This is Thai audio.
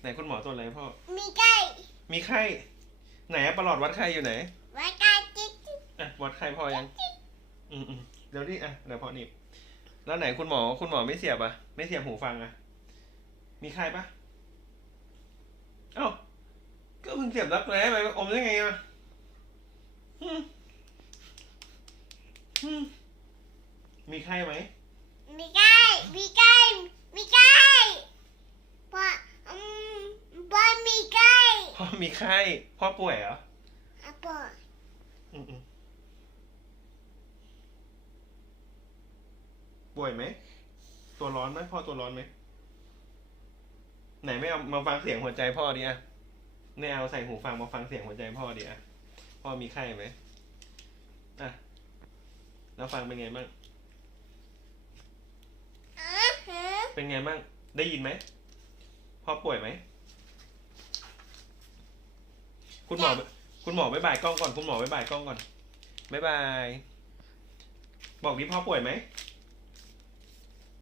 ไหนคุณหมอตรวจอะไรให้พ่อ มีไก่มีไข้ ไหนอะประหลอดวัดไข้อยู่ไหนไว้ไก่จิ๊กจิ๊กอะวัดไข้พ่อยังอืมอืมเดี๋ยวดิอะเดี๋ยวพ่อหนีบแล้วไหนคุณหมอคุณหมอไม่เสียบอะไม่เสียบหูฟังอะมีไข้ปะเอ้าก็เพิ่งเสียบรักแร้ไปอมได้ไงอะอืมอืมมีไข้ไหมมีไก่มีไก่มีไก่พ่ออืมพ่อมีไก่ พ่อมีไข้ พ่อป่วยเหรออะพ่ออืมอืมป่วยไหม ตัวร้อนไหมพ่อตัวร้อนไหม ไหนไม่เอามาฟังเสียงหัวใจพ่อดิอะไม่เอาใส่หูฟังมาฟังเสียงหัวใจพ่อดิอะพ่อมีไข้ไหมอะ แล้วฟังเป็นไงบ้างอะฮะเป็นไงบ้าง ได้ยินไหม พ่อป่วยไหม คุณหมอ คุณหมอบ๊ายบายกล้องก่อน คุณหมอบ๊ายบายกล้องก่อนบ๊ายบาย บอกดิพ่อป่วยไหม